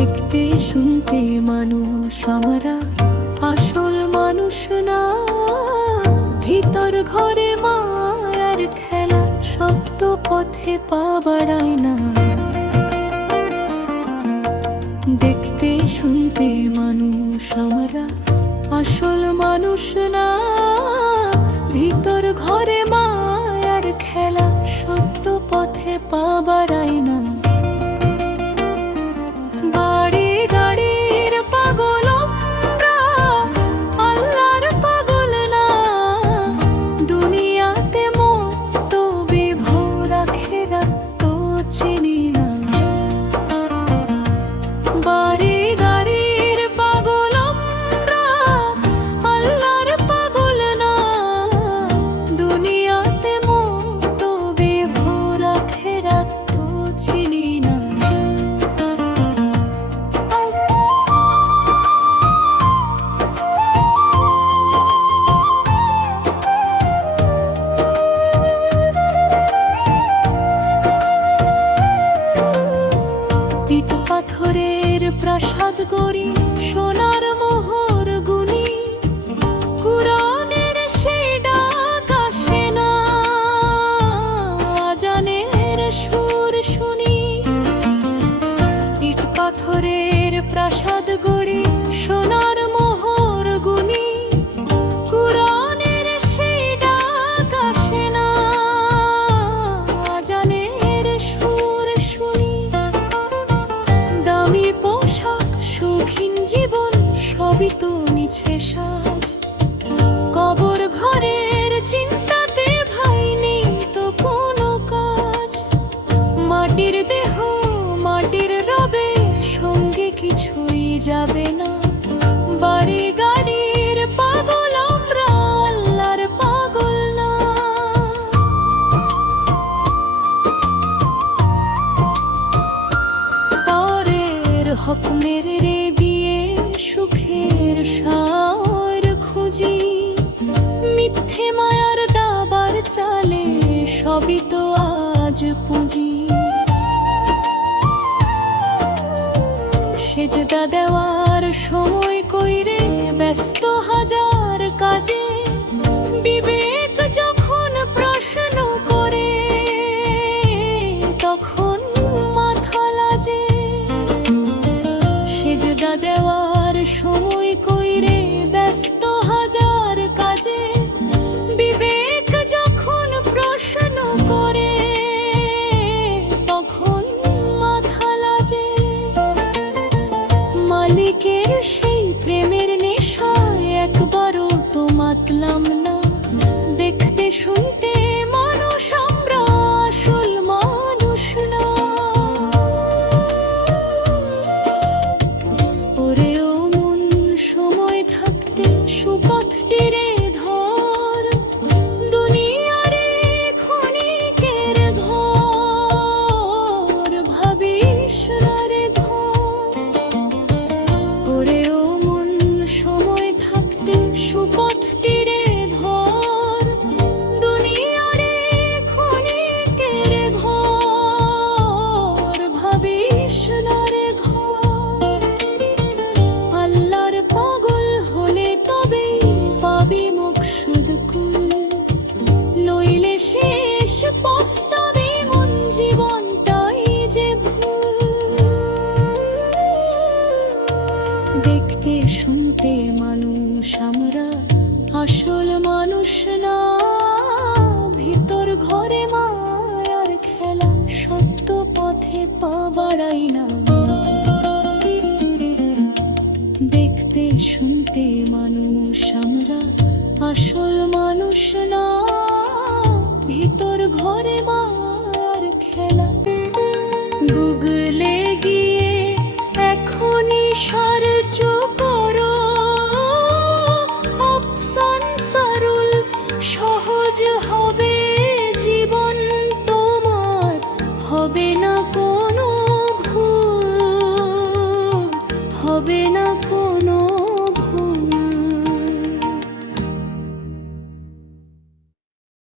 দেখতে শুনতে মানুষ আমরা, আসল মানুষ না। ভিতর ঘরে মায়ার খেলা, সত্য পথে পা বাড়ায় না। দেখতে শুনতে মানুষ আমরা, আসল মানুষ না। ভিতর ঘরে মায়ার খেলা, সত্য পথে পা বাড়ায় না। বাড়ি গাড়ির পাগল আমরা, আল্লাহর পাগল না। দুনিয়াতে মুক্ত বিভোর আখেরাত তো চিনি না। বাড়ি গাড়ির পাগল আমরা, আল্লাহর পাগল না। দুনিয়াতে মুক্ত বিভোর আখেরাত তো চিনি না। ইট পাথরের প্রাসাদ গড়ি, সোনার মোহর গুনি। কুরআনের সেই ডাক আসে না, আজানের সুর শুনি। ইট পাথরের প্রাসাদ গড়ি, সোনার মোহর গুনি। কুরআনের সেই ডাক আসে না, আজানের সুর শুনি। দামি পোশাক, শৌখিন জীবন, সবই তো নিছে সাজ। কবর ঘরের চিন্তাতে ভাই নেই তো কোনো কাজ। মাটির দেহ মাটির রবে, সঙ্গে কিছুই যাবে না। বাড়ি গাড়ির পাগল আমরা, আল্লাহর পাগল না। পরের হক মেরে দিয়ে সুখের সার খুঁজি। মিথ্যে মায়ার দাবার চালে, সবই তো আজ পুঁজি। সেজদা দেওয়ার সময় কইরে, ব্যস্ত হাজার কাজে। বিবেক যখন প্রশ্ন করে, তখন মাথা লাজে। সেজদা দেওয়ার সময় কইরে, ব্যস্ত হাজার কাজে। বিবেক যখন প্রশ্ন করে, তখন মাথা লাজে। মালিকের সেই প্রেমের নেশায় একবারও তো মাতলাম না। দেখতে শুনতে মানুষ আমরা, আসল মানুষ না। ওরে ও মন, সময় থাকতে সুপথটিরে ধর। দুনিয়ারে ক্ষণিকের ঘর, ভাবিস না রে ঘর। ওরে ও মন, সময় থাকতে সুপথটিরে ধর। দুনিয়ারে ক্ষণিকের ঘর, ভাবিস না রে ঘর। আল্লাহর পাগল হলে তবেই পাবি মোকসুদ কুল। নইলে শেষ পস্তাবি মন, জীবনটাই যে ভুল। দেখতে শুনতে মানুষ আমরা, আসল মানুষ না। ভিতর ঘরে মায়ার খেলা, সত্য পথে পা বাড়াই না। দেখতে শুনতে মানুষ আমরা, আসল মানুষ না।